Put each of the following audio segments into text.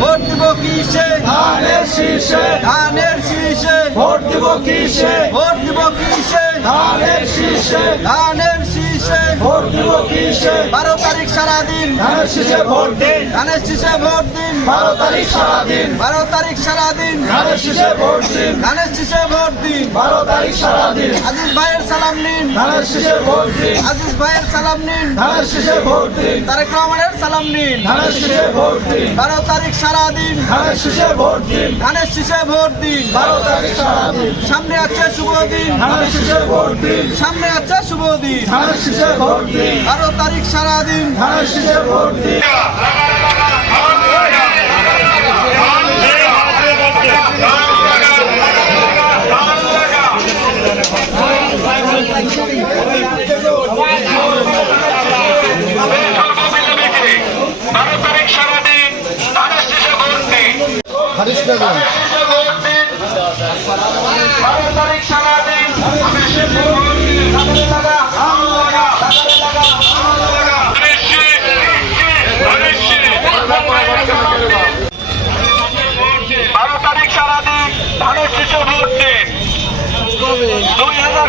Vote দিব কিসে? ধানের শীষে। ধানের শীষে। ভোট দিব কিসে? ভোট দিব কিসে? ধানের শীষে। ধানের শীষে ভোট দিব কিসে? বারো তারিখ সারাদিন। ধানের শীষে ভোট দিন। ধানের শীষে ভোট দিন। বারো তারিখ সারাদিন। বারো তারিখ সারাদিন। ধানের শীষে ভোট দিন। ধানের শীষে ভোট দিন। বারো তারিখ সারাদিন। আজিজ ভাইয়ের সালাম নিন। ধানের শীষে ভোট দিন। আজিজ ভাইয়ের সালাম নিন। ধানের শীষে ভোট দিন। তারেক রহমানের সালাম নিন ধানের শীষে ভোট দিন। বারো তারিখ সারাদিন ধানের শীষে ভোট দিন। ধানের শীষে ভোট দিন। বারো তারিখ সারাদিন সামনে আছে শুভ দিন। ধানের শীষে ভোট দিন। সামনে আছে শুভ দিন। ধানের শীষে ভোট দিন। বারো তারিখ সারাদিন ধানের শীষে ভোট দিন। বারো তারিখ ধানের শীষে ভোট দিন দুই হাজার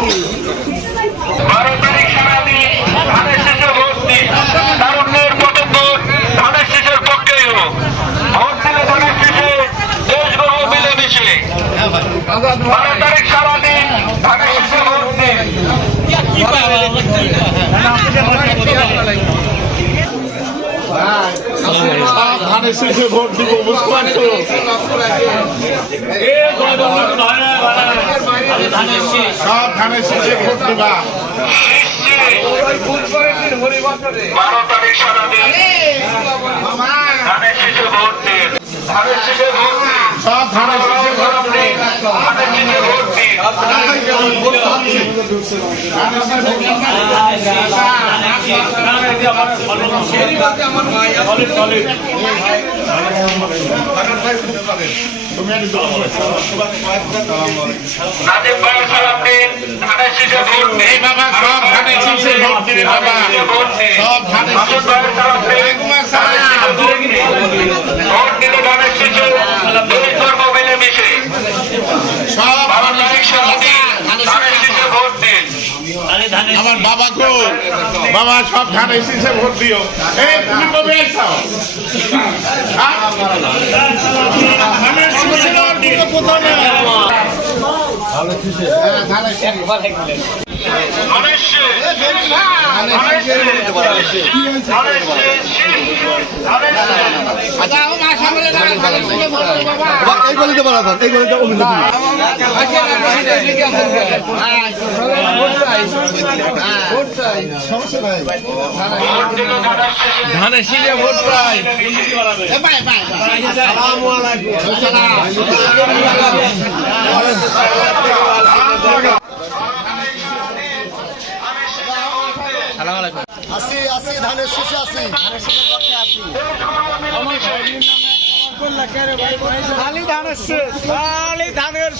ভোট ধানের শীষে ভোট দিন বারো তারিখ সারাদিন ধানের শেষে ভোট দিন তারুণ্যের প্রথম ভোট ধানের শেষের পক্ষেই হোক ভোট দিলে ধানের শেষে দেশ গর্ব মিলেমিশে বারো তারিখ সারাদিন ধানের শেষে ভোট দিন ধানের শেষে ভোট দিব বুঝতে পারছ সব ধানের শেষে ভোট দিবা বারো তারিখ সারাদিন ধানের শেষে ভোট দিন ধানের শেষে ভোট দিন সব ধানের শেষে ভোট দিন ধানের শেষে ভোট দিন সব ধানের শেষে ভোট দিবে বাবা। ভোট দিন সব ধানের মাসুদ শেষে ভাই সালাম দিন ধানের শেষে ভোট দিন ভোট দিলে ধানের শেষে দুই ধর্ম মিলেমিশে সব বারো ধানের তারিখ শেষে সারাদিন ধানের শেষে ভোট দিন আমার বাবা কো বাবা, সব ধানের শেষে ভোট দিও। এই, তুমি কবে হ্যাঁ? ধানের শেষে ভোট দিও এই গলিতে বলা থাক এই গলিতে অমিত ভোট দিলে ধানের শেষে ধানের শীষে আসি আসি ধানের শীষে আসি খালি ধানের শীষ। খালি ধানের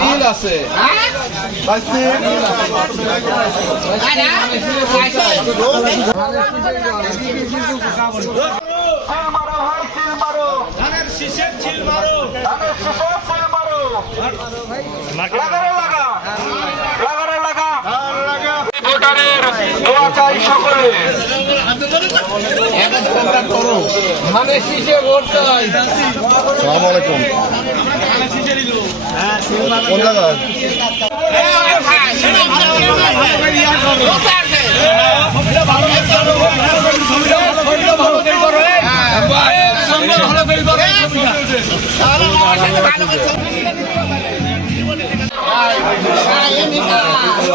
নীল আছে। ধানের শীষের ছিল মারো। ধানের শীষের ভোটারের দোয়া চাই সকলে। ধানের শীষে ভোট চাই। সালাম আলাইকুম কোন জায়গায়?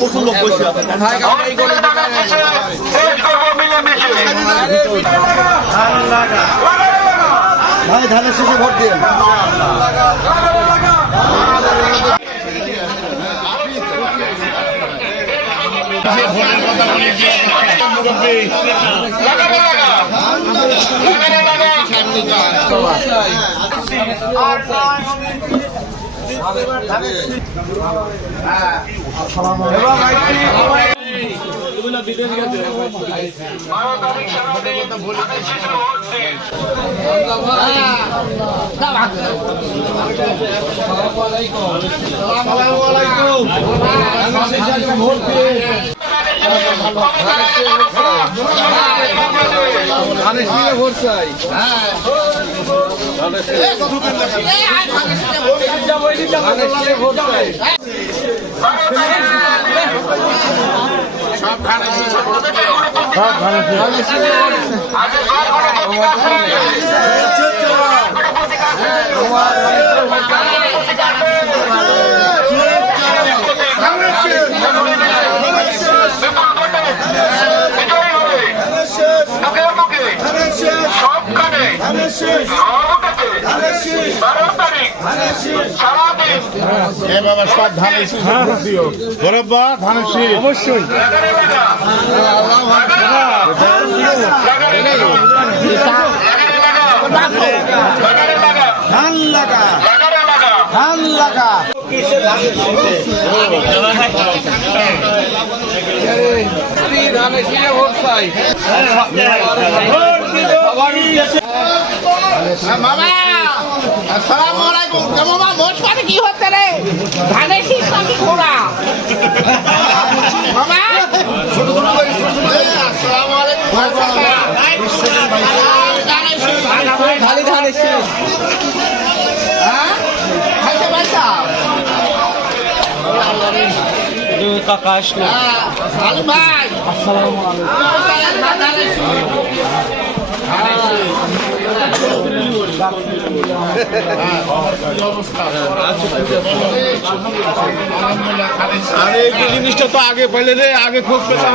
প্রচুর লোক বসে ভাই ধানের শেষে ভোট দিয়ে ভোটের কথা বলে দিয়ে মুরব্বী। ধানের শীষে ভোট চাই ধানের শীষে ভোট চাই সব ধানের শেষে ভোট এ বাবা সব ধানের শীষ। ভোট দিও। গরব্বা ধানের শীষ। অবশ্যই ধান লাগা ধান লাগা ধানের শীষে ভোট চাই মামা আসসালামু আলাইকুম কেমন মোট মানে কি হচ্ছে রে ধানের শীষ নাকি ঘোড়া মামা আসসালামু আলাইকুম খালি ধানের শীষ আরে জিনিসটা তো আগে পেলে রে আগে খোঁজ পেতাম